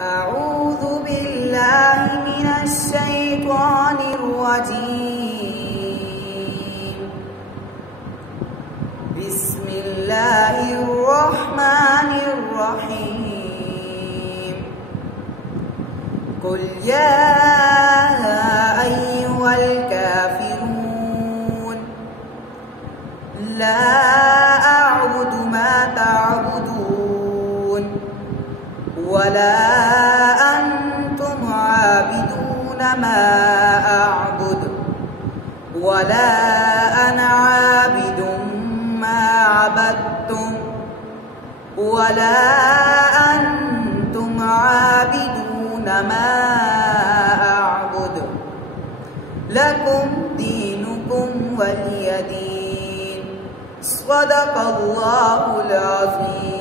أعوذ بالله من الشيطان الرجيم. بسم الله الرحمن الرحيم. قل يا أيها الكافرون لا أعبد ما تعبدون ولا أنتم عابدون ما أعبد ولا أنا عابد ما عبدتم ولا أنتم عابدون ما أعبد لكم دينكم ولي دين. صدق الله العظيم.